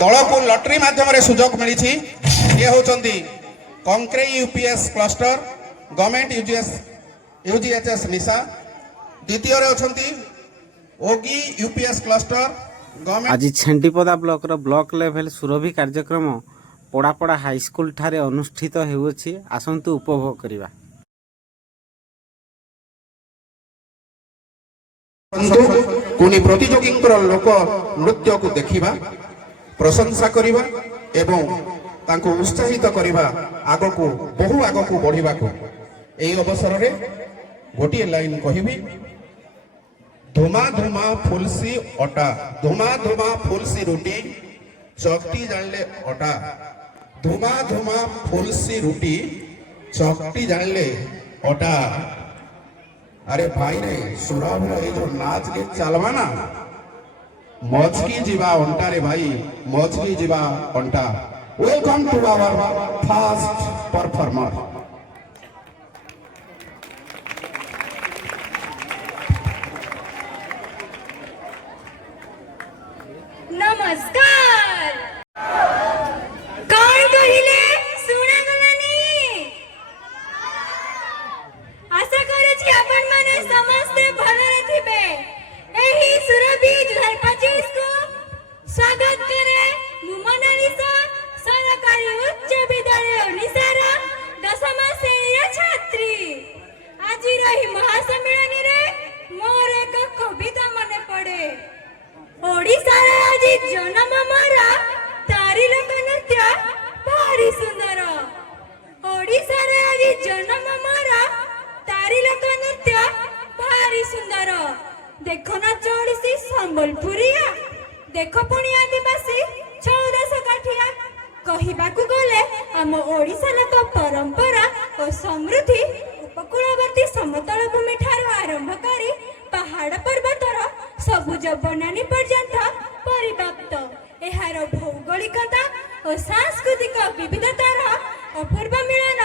दल को लटरी माध्यम सुजोग मिली ये होती कंक्रे यूपीएस क्लस्टर गवर्नमेंट यूजीएचएस निशा द्वितीय अच्छा ओगी यूपीएस क्लस्टर गवर्नमेंट। आज छेंटीपदा ब्लॉक ब्लॉक लेवल सुरभि कार्यक्रम पड़ापड़ा हाईस्कूल ठारे अनुष्ठित होउछि। आसंतु उपभोग करिबा। कोनी प्रतियोगी लोक नृत्य को देखिबा प्रशंसा करिबा एवं तांको उत्साहित करिबा आगो को बहु आगो को बढ़िबा को एई अवसर रे गोटे लाइन कहिबी धुमा धुमा फुलसी अटा धुमा धुमा फुलसी रोटी चकटी जानले अटा धुमा धुमा फुलसी रोटी चकटी जानले अटा। अरे भाई रे सुरभ ये जो नाच के चलवा ना मचकी जीवा अंटा रे भाई मचकी जीवा अंटा। Welcome to our first performer. नमस्कार कौन कहिले सुना गलानी आशा करे छी अपन माने समस्त भले थिबे। एही सुरभि 2025 को स्वागत करे मुमनालिसा सरकारी उच्च विद्यालय निसारा दशम श्रेणी छात्री। आज रही महासम्मेलन रे मोर एक कविता मने पड़े। ओडिसा रे आज जन्म मोरा तारी लोक नृत्य भारी सुंदर। ओडिसा रे आज जन्म मोरा तारी लोक नृत्य भारी सुंदर। देखो ना चोड़सी संबलपुरिया देखो पुणी आदिवासी 1400 काठिया। कहिबाकू गले आम ओडिसा लोक परंपरा और समृद्धि उपकूलवर्ती समतल भूमि ठारू आरंभ करी पहाड़ पर्वतर सबुज बनानी पर्यंत परिव्याप्त। एहार भौगोलिकता और सांस्कृतिक विविधतार अपूर्व मिलन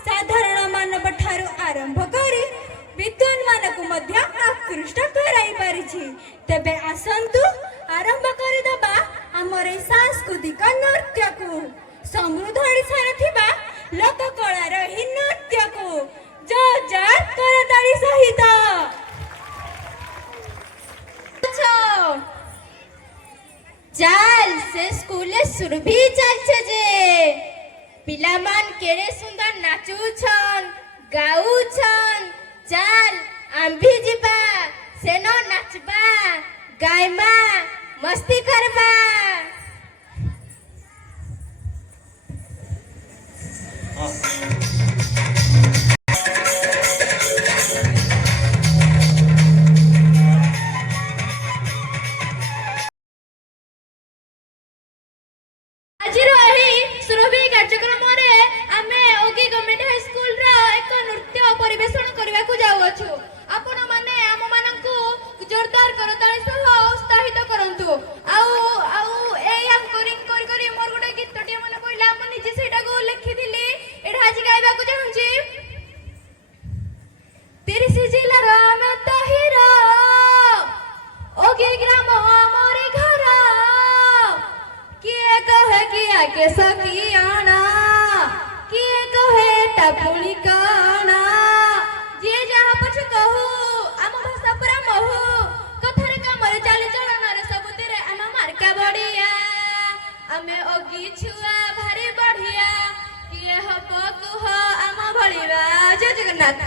साधारण मानव ठारू आरंभ करी विद्वान मानक मध्य आकृष्ट कराई पारिछि। तेबे आसंतु आरंभ करि दबा हमर सांस्कृतिक नृत्य को समृद्ध ओडिसा थिबा लोक कलार ही नृत्य को जोरदार करताली सहित चाल से स्कूले सुरभि चलछे जे पिलामान केरे सुंदर नाचुछन गाउछन। चाल आम्भी जिबा सेनो नाचबा गायमा मस्ती करबा। सुरभि कार्यक्रम आमे ओगी गवर्नमेंट हाई स्कूल रा एक नृत्य परिवेषण करबा को जाउ अछु। आपण माने आम माननकु जोरदार करताली सह उत्साहित करंतु। आउ ए एंकरिंग करी करी मोर गुटे गीतटी माने पहिला हम निजे सेटा को लिखि दिली एटा आज गाइबा को चाहूची। 30 जिल्ला रा में तहिरा ओगी ग्राम मोरे घर किए कहे किया के सकियाना किए कहे टपुली काना जे जहाँ पछ कहू आम भाषा पूरा महू कथरे कामरे चाली चलन रे सबुतिरे आम मार्का बढ़िया आमे ओगी छुआ भारी बढ़िया किए हब कुह आम भଳିବା। जय जगन्नाथ।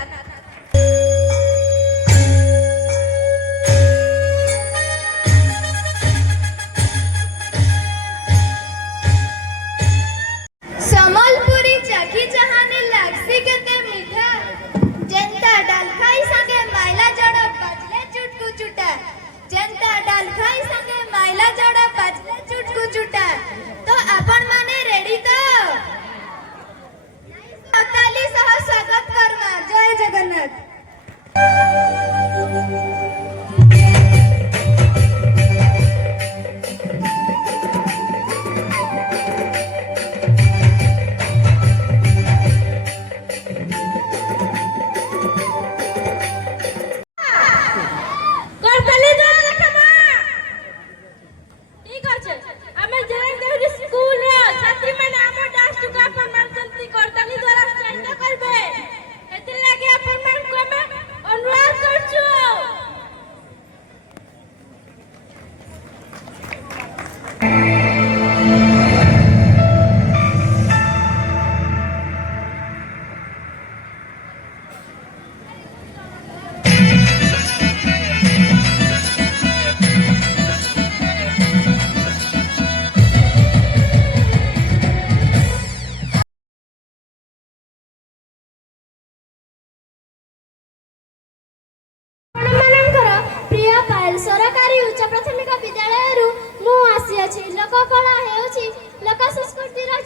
समलपुरी चाखी चाहानी लागसी केते मीठा जनता डाल खाई संगे माइला जड़ा बाजले चुटकू चुटा जनता डाल खाई संगे माइला जड़ा बाजले चुटकू चुटा। तो आपण माने रेडी तो अकाली सह स्वागत करमा। जय जगन्नाथ।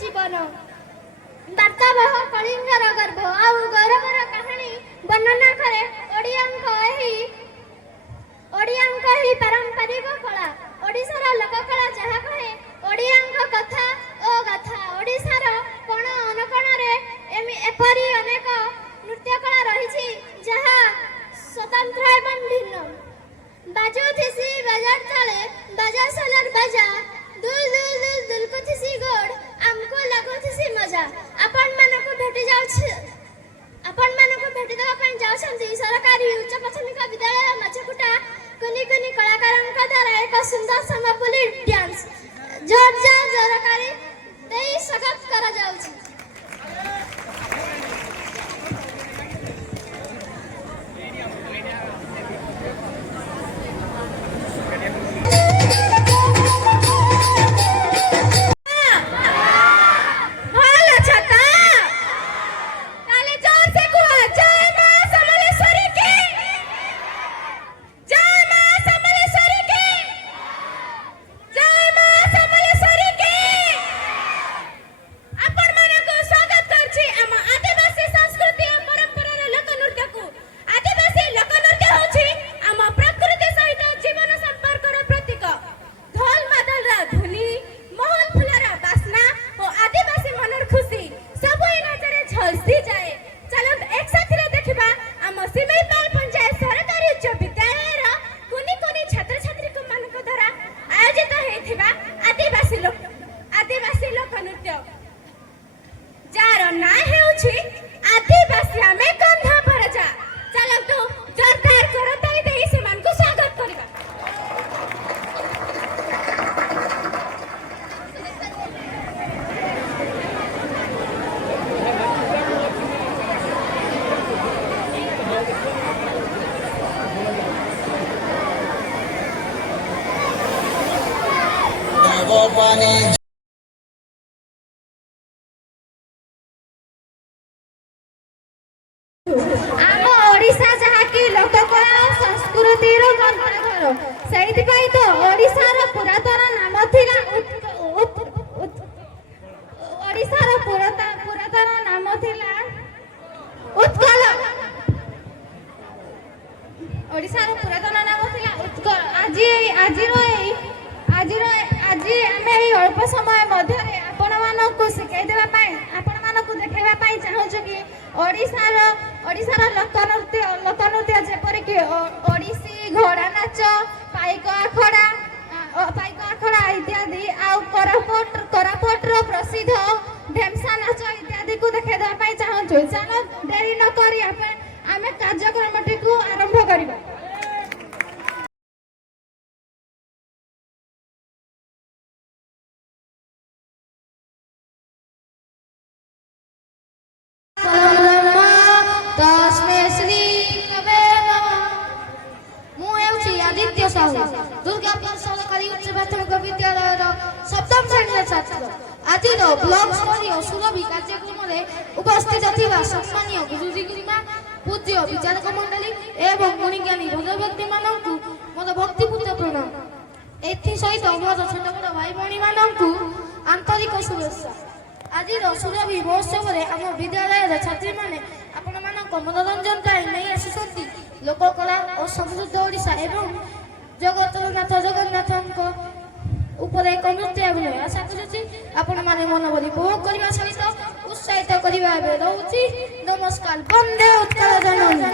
ଜୀବନ ବାର୍ତ୍ତାବହ କଳିଙ୍ଗର ଗର୍ଭ ଆଉ ଗୌରବର କାହାଣୀ ବର୍ଣ୍ଣନା କରେ ଓଡ଼ିଆଙ୍କ ଏହି ପାରମ୍ପରିକ କଳା। ଓଡ଼ିଶାର ଲୋକକଳା ଯାହା କହେ ଓଡ଼ିଆଙ୍କ କଥା ଓ ଗାଥା। ଓଡ଼ିଶାର କୋଣ ଅନୁକୋଣରେ ଏପରି ଅନେକ ନୃତ୍ୟକଳା ରହିଛି ଯାହା ସ୍ୱତନ୍ତ୍ର ଏବଂ ଭିନ୍ନ। ବାଜୁଥିସି ବାଜାର ତାଳେ ବାଜା ସଲର ବାଜା ଦୁଲ ଦୁଲ ଦୁଲ ଦୁଲକୁଥିସି ଗୋଡ଼ ଆମକୁ ଲାଗୁଥିସି ମଜା। ଆପଣମାନଙ୍କୁ ଭେଟି ଦେବା ପାଇଁ ଯାଉଛନ୍ତି ସରକାରୀ ଉଚ୍ଚ ପ୍ରାଥମିକ ବିଦ୍ୟାଳୟ ମାଛକୁଟା। କୁନି କୁନି କଳାକାରଙ୍କ ଦ୍ୱାରା ଏକ ସୁନ୍ଦର ସମ୍ବଲପୁରୀ ଡ୍ୟାନ୍ସ ଜୋରଦାର ସରକାରୀ ଦେଇ ସ୍ୱାଗତ କରାଯାଉଛି। ଆମ ଓଡ଼ିଶା ଯାହାକି ଲୋକକଳା ଓ ସଂସ୍କୃତିର ଗନ୍ତାଘର। ସେଇଥିପାଇଁ ତ ଓଡ଼ିଶାର ପୁରାତନ ନାମ ଥିଲା ଉତ୍କଳ। ଆଜି ଆମେ ଏହି ଅଳ୍ପ ସମୟ ମଧ୍ୟରେ ଆପଣମାନଙ୍କୁ ଶିଖାଇ ଦେବା ପାଇଁ ଆପଣମାନଙ୍କୁ ଦେଖାଇବା ପାଇଁ ଚାହୁଁଛୁ କି ଓଡ଼ିଶାର ଲୋକନୃତ୍ୟ ଯେପରିକି ଓଡ଼ିଶୀ, ଘୋଡ଼ା ନାଚ, ପାଇକ ଆଖଡ଼ା ଇତ୍ୟାଦି, ଆଉ କୋରାପୁଟର ପ୍ରସିଦ୍ଧ ଢେମ୍ସା ନାଚ ଇତ୍ୟାଦିକୁ ଦେଖାଇ ଦେବା ପାଇଁ ଚାହୁଁଛୁ। ଚାଲ ଡେରି ନ କରି ଆମେ କାର୍ଯ୍ୟକ୍ରମଟିକୁ ଆରମ୍ଭ କରିବା। ଦୁର୍ଗାପୁର ସରକାରୀ ଉଚ୍ଚ ପ୍ରାଥମିକ ବିଦ୍ୟାଳୟର ସପ୍ତମ ଶ୍ରେଣୀର ଛାତ୍ର। ଆଜିର ବ୍ଲକ ସ୍ତରୀୟ ସୁରଭି କାର୍ଯ୍ୟକ୍ରମରେ ଉପସ୍ଥିତ ଥିବା ସମ୍ମାନୀୟ ଗୁରୁଜୀଗୁରୁମା, ପୂଜ୍ୟ ବିଚାରକ ମଣ୍ଡଳୀ ଏବଂ ଗୁଣୀଜ୍ଞାନୀ ଭଦ୍ରବ୍ୟକ୍ତିମାନଙ୍କୁ ମୋର ଭକ୍ତିପୂତ ପ୍ରଣାମ। ଏଥିସହିତ ମୋର ଛୋଟ ବଡ଼ ଭାଇ ଭଉଣୀମାନଙ୍କୁ ଆନ୍ତରିକ ଶୁଭେଚ୍ଛା। ଆଜିର ସୁରଭି ମହୋତ୍ସବରେ ଆମ ବିଦ୍ୟାଳୟର ଛାତ୍ରୀମାନେ ଆପଣମାନଙ୍କ ମନୋରଞ୍ଜନ ପାଇଁ ନେଇ ଆସିଛନ୍ତି ଲୋକକଳା ଓ ସମୃଦ୍ଧ ଓଡ଼ିଶା ଏବଂ ଜଗତରନାଥ ଜଗନ୍ନାଥଙ୍କ ଉପରେ ଏକ ନୃତ୍ୟ ଅଭିନୟ। ଆଶା କରୁଛି ଆପଣମାନେ ମନ ଭରି ଉପଭୋଗ କରିବା ସହିତ ଉତ୍ସାହିତ କରିବା। ଏବେ ରହୁଛି ନମସ୍କାର। ବନ୍ଦେ ଉତ୍କଳ ଜନନୀ।